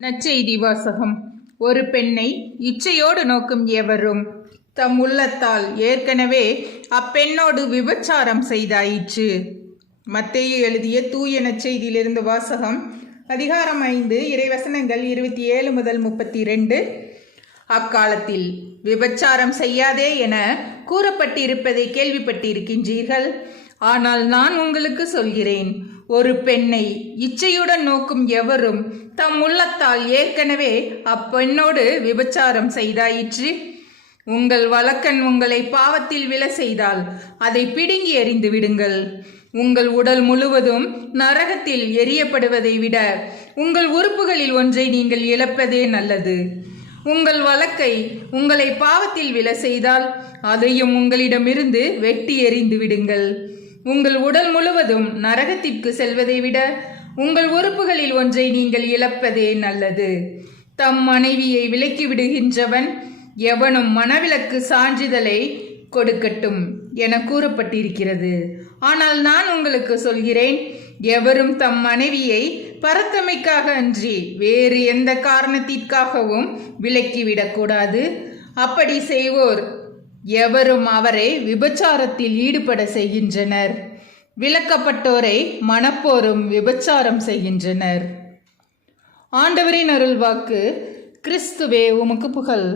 நற்செய்தி வாசகம். ஒரு பெண்ணை இச்சையோடு நோக்கும் எவரும் தம் உள்ளத்தால் ஏற்கனவே அப்பெண்ணோடு விபச்சாரம் செய்தாயிற்று. மத்தேயு எழுதிய தூய நற்செய்தியிலிருந்து வாசகம். அதிகாரம் 5, இறைவசனங்கள் 27 முதல் 32. அக்காலத்தில் விபச்சாரம் செய்யாதே என கூறப்பட்டிருப்பதை கேள்விப்பட்டிருக்கின்றீர்கள். ஆனால் நான் உங்களுக்கு சொல்கிறேன், ஒரு பெண்ணை இச்சையுடன் நோக்கும் எவரும் தம் உள்ளத்தால் ஏற்கனவே அப்பெண்ணோடு விபச்சாரம் செய்தாயிற்று. உங்கள் வலக்கண் உங்களை பாவத்தில் விழ செய்தால் அதை பிடுங்கி எறிந்து விடுங்கள். உங்கள் உடல் முழுவதும் நரகத்தில் எரியப்படுவதை விட உங்கள் உறுப்புகளில் ஒன்றை நீங்கள் இழப்பதே நல்லது. உங்கள் வலக்கை உங்களை பாவத்தில் விழ செய்தால் அதையும் உங்களிடமிருந்து வெட்டி எறிந்து விடுங்கள். உங்கள் உடல் முழுவதும் நரகத்திற்கு செல்வதை விட உங்கள் உறுப்புகளில் ஒன்றை நீங்கள் இழப்பதே நல்லது. தம் மனைவியை விலக்கி விடுகின்றவன் எவனும் மனவிலக்கு சான்றிதழை கொடுக்கட்டும் என கூறப்பட்டிருக்கிறது. ஆனால் நான் உங்களுக்கு சொல்கிறேன், எவரும் தம் மனைவியை பரத்தமைக்காக அன்றி வேறு எந்த காரணத்திற்காகவும் விலக்கிவிடக்கூடாது. அப்படி செய்வோர் எவரும் அவரை விபச்சாரத்தில் ஈடுபட செய்கின்றனர். விலக்கப்பட்டோரை மணப்போரும் விபச்சாரம் செய்கின்றனர். ஆண்டவரின் அருள்வாக்கு. கிறிஸ்துவே உமக்கு புகழ்.